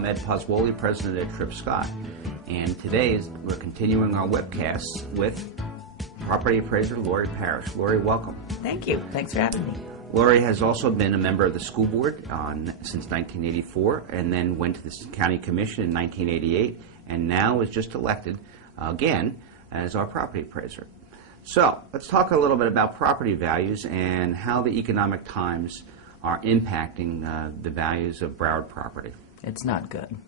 I'm Ed Poswoli, president at Trippscott, and today we're continuing our webcasts with property appraiser Lori Parrish. Lori, welcome. Thank you. Thanks for having me. Lori has also been a member of the school board since 1984, and then went to the county commission in 1988, and now is just elected again as our property appraiser. So let's talk a little bit about property values and how the economic times are impacting the values of Broward property. It's not good.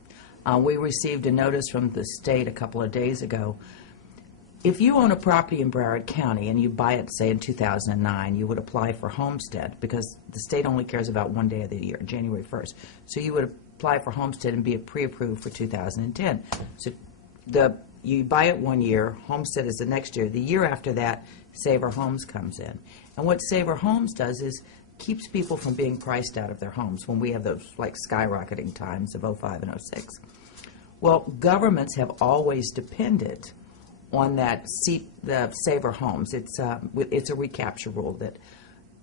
We received a notice from the state a couple of days ago. If you own a property in Broward County and you buy it, say, in 2009, you would apply for homestead because the state only cares about one day of the year, January 1st. So you would apply for homestead and be pre-approved for 2010. So you buy it 1 year, homestead is the next year. The year after that, Saver Homes comes in. And what Saver Homes does is keeps people from being priced out of their homes when we have those like skyrocketing times of 05 and 06. Well, governments have always depended on the Saver Homes. It's a recapture rule that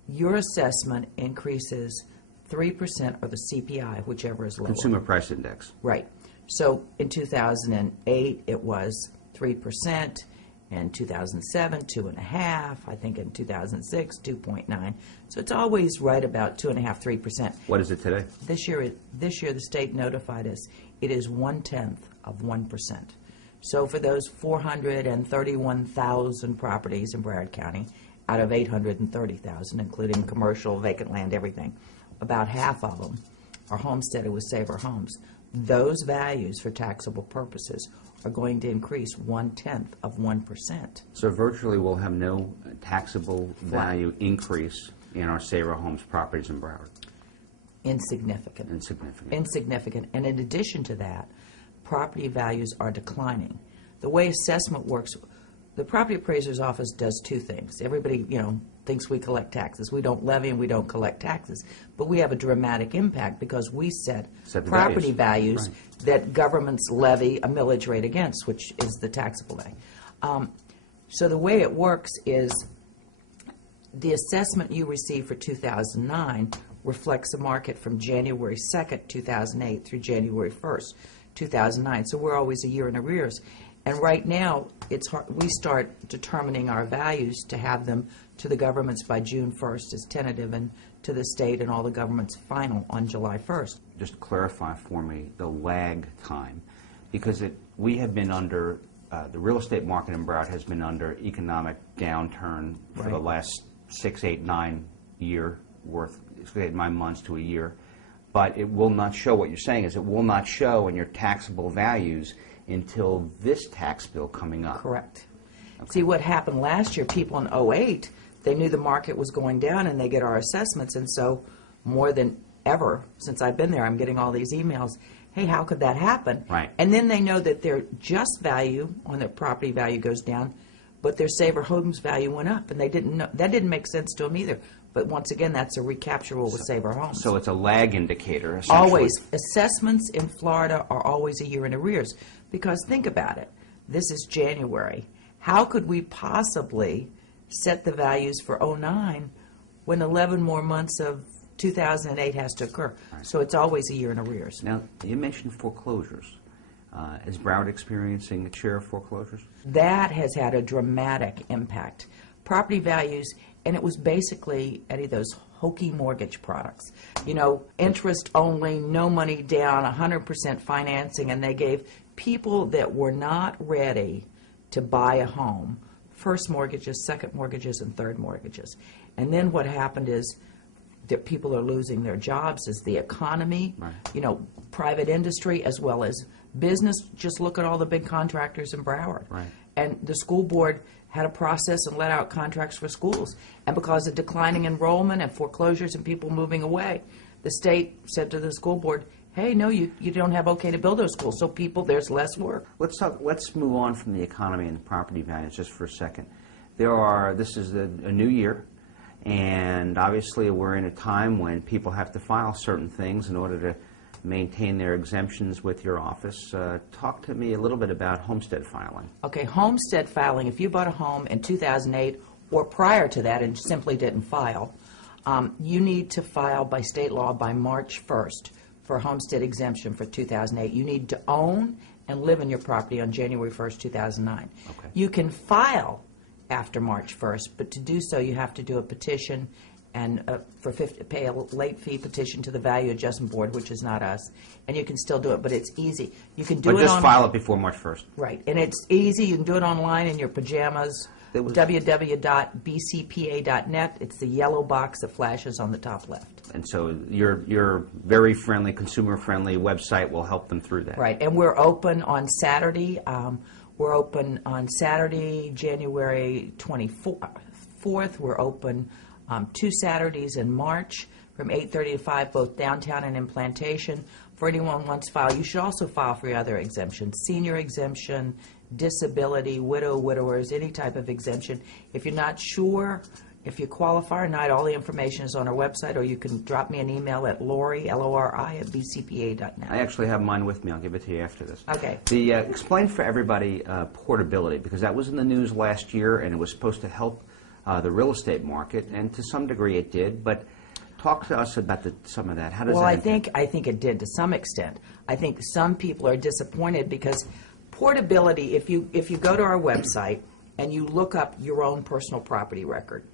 your assessment increases 3% or the CPI, whichever is lower. Consumer Price Index. Right. So in 2008 it was 3%. In 2007, 2.5%. I think in 2006, 2.9%. So it's always right about 2.5%, 3%. What is it today? This year the state notified us it is 0.1%. So for those 431,000 properties in Broward County, out of 830,000, including commercial, vacant land, everything, about half of them are homesteaded with Saver Homes. Those values for taxable purposes are going to increase 0.1%. So virtually we'll have no taxable value increase in our Saver Homes properties in Broward. Insignificant. Insignificant. Insignificant. And in addition to that, property values are declining. The way assessment works, the property appraiser's office does two things. Everybody, thinks we collect taxes. We don't levy and we don't collect taxes. But we have a dramatic impact because we set property values right, that governments levy a millage rate against, which is the taxable value. So the way it works is the assessment you receive for 2009 reflects the market from January 2nd, 2008 through January 1st, 2009. So we're always a year in arrears. And right now, it's hard. We start determining our values to have them to the governments by June 1st as tentative, and to the state and all the governments final on July 1st. Just clarify for me the lag time, because we have been under, the real estate market in Broward has been under economic downturn for the last 6, 8, 9 months to a year. But it will not show, what you're saying is it will not show in your taxable values until this tax bill coming up. Correct. Okay. See, what happened last year, people in 08, they knew the market was going down and they get our assessments, and so more than ever since I've been there, I'm getting all these emails, hey, how could that happen? Right. And then they know that their just value on their property value goes down, but their Saver Homes value went up, and they didn't know. That didn't make sense to them either. But once again, that's a recapture rule with Saver Homes. So it's a lag indicator, essentially. Always. Assessments in Florida are always a year in arrears. Because think about it. This is January. How could we possibly set the values for 09 when 11 more months of 2008 has to occur? Right. So it's always a year in arrears. Now, you mentioned foreclosures. Is Broward experiencing a share of foreclosures? That has had a dramatic impact. Property values, and it was basically, Eddie, those hokey mortgage products. Interest only, no money down, 100% financing, and they gave people that were not ready to buy a home first mortgages, second mortgages, and third mortgages. And then what happened is that people are losing their jobs as the economy, right, private industry as well as business. Just look at all the big contractors in Broward. Right. And the school board had a process and let out contracts for schools. And because of declining enrollment and foreclosures and people moving away, the state said to the school board, hey, no, you don't have okay to build those schools, so there's less work. Let's move on from the economy and the property values just for a second. This is a new year, and obviously we're in a time when people have to file certain things in order to maintain their exemptions with your office. Talk to me a little bit about homestead filing. Okay, homestead filing, if you bought a home in 2008 or prior to that and simply didn't file, you need to file by state law by March 1st for a homestead exemption for 2008. You need to own and live in your property on January 1st, 2009. Okay. You can file after March 1st, but to do so you have to do a petition and pay a late fee petition to the Value Adjustment Board, which is not us, and you can still do it, but it's easy. You can do But it just file it before March 1st. Right, and it's easy. You can do it online in your pajamas. www.bcpa.net. It's the yellow box that flashes on the top left. And so your very friendly, consumer-friendly website will help them through that. Right, and we're open on Saturday. We're open on Saturday, January 24th. We're open 2 Saturdays in March from 8:30 to 5, both downtown and in Plantation. For anyone who wants to file, you should also file for your other exemptions: senior exemption, disability, widowers, any type of exemption. If you're not sure if you qualify or not, all the information is on our website, or you can drop me an email at Lori, Lori, at bcpa.net. I actually have mine with me. I'll give it to you after this. Okay. Explain for everybody portability, because that was in the news last year, and it was supposed to help the real estate market, and to some degree it did. But talk to us about some of that. How does Well, that I think it did to some extent. I think some people are disappointed because portability, if you go to our website and you look up your own personal property record,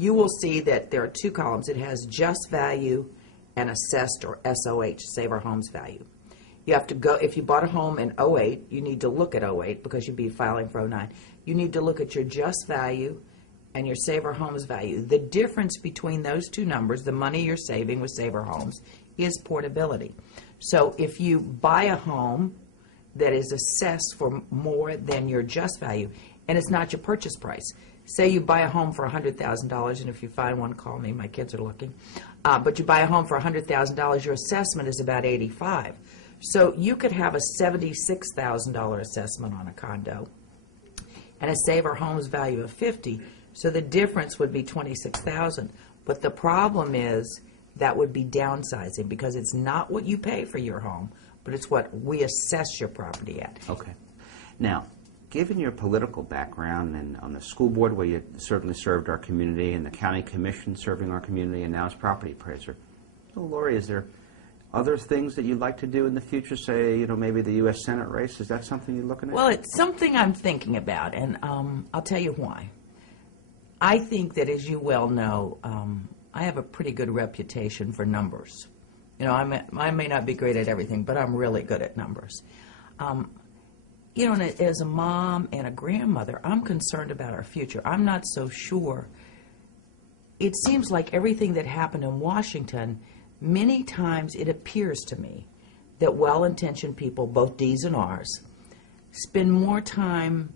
you will see that there are 2 columns. It has just value and assessed, or SOH, Save Our Homes Value. You have to go, if you bought a home in '08, you need to look at '08 because you'd be filing for '09. You need to look at your just value and your Save Our Homes Value. The difference between those 2 numbers, the money you're saving with Save Our Homes, is portability. So if you buy a home that is assessed for more than your just value, and it's not your purchase price. Say you buy a home for $100,000, and if you find one, call me. My kids are looking. But you buy a home for $100,000, your assessment is about $85,000. So you could have a $76,000 assessment on a condo and a Save Our Homes Value of $50,000. So the difference would be $26,000. But the problem is that would be downsizing, because it's not what you pay for your home, but it's what we assess your property at. Okay. Now, given your political background and on the school board where you certainly served our community, and the county commission serving our community, and now as property appraiser, so Lori, is there other things that you'd like to do in the future? Say, maybe the U.S. Senate race. Is that something you're looking at? Well, it's something I'm thinking about, and I'll tell you why. I think that, as you well know, I have a pretty good reputation for numbers. I may not be great at everything, but I'm really good at numbers. And as a mom and a grandmother, I'm concerned about our future. I'm not so sure. It seems like everything that happened in Washington, many times it appears to me that well-intentioned people, both D's and R's, spend more time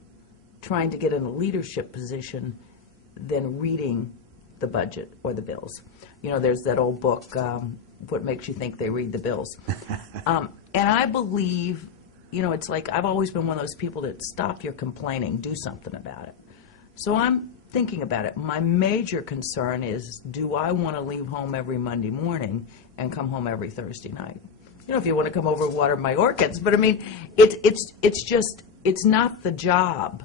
trying to get in a leadership position than reading the budget or the bills. There's that old book, What Makes You Think They Read the Bills? And I believe, it's like I've always been one of those people that stop your complaining, do something about it. So I'm thinking about it. My major concern is, do I want to leave home every Monday morning and come home every Thursday night? If you want to come over and water my orchids, but I mean, it's not the job.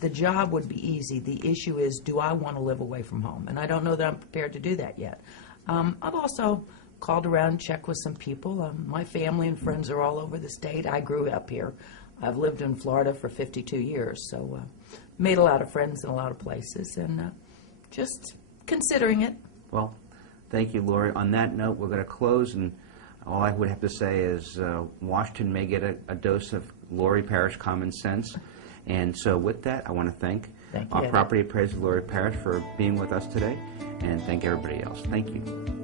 The job would be easy. The issue is, do I want to live away from home? And I don't know that I'm prepared to do that yet. I've also called around and checked with some people. My family and friends are all over the state. I grew up here. I've lived in Florida for 52 years, so made a lot of friends in a lot of places, and just considering it. Well, thank you, Lori. On that note, we're going to close, and all I would have to say is Washington may get a dose of Lori Parrish common sense. And so with that, I want to thank you, our Eddie. property appraiser, Lori Parrish, for being with us today, and thank everybody else. Thank you.